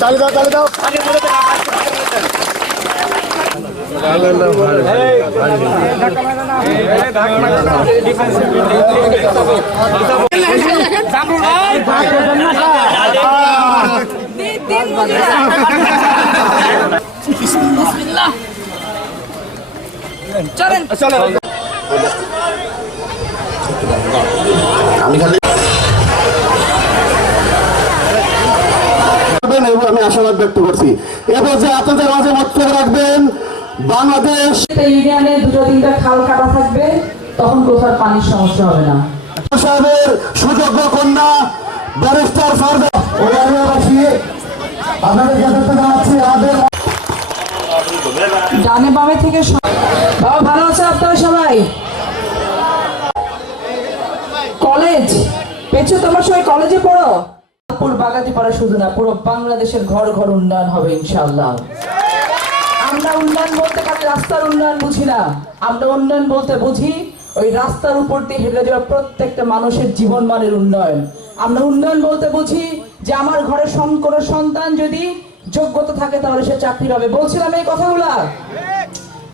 তালে দাও তালে দাও আমি খালি আমি আশাবাদ ব্যক্ত করছি। এবার যে আপনাদের মাঝে বক্তব্য রাখবেন বাংলাদেশ ইউনিয়নে দুটো তিনটা খাল কাটা থাকবে, তখন কোথাও পানির সমস্যা হবে না। সাহেবের সুযোগ্য কন্যা ব্যারিস্টার ফারদা ওয়ারিয়াবাসী আপনাদের কাছে জানাচ্ছি আমাদের ডানে বামে থেকে বাবা ভালো আছে আপনারা সবাই? কলেজ পেছু তোমার সবাই কলেজে পড়ো? বাগাতি পাড়া শুধু না, পুরো বাংলাদেশের ঘর ঘর উন্নয়ন হবে ইনশাআল্লাহ। আমরা উন্নয়ন বলতে খালি রাস্তার উন্নয়ন বুঝি না, আমরা উন্নয়ন বলতে বুঝি ওই রাস্তার উপর দিয়ে হেঁটে যাওয়া প্রত্যেকটা মানুষের জীবন মানের উন্নয়ন। আমরা উন্নয়ন বলতে বুঝি যে আমার ঘরে কোনো সন্তান যদি যোগ্যতা থাকে তাহলে সে চাকরি পাবে। বলছিলাম এই কথাগুলা।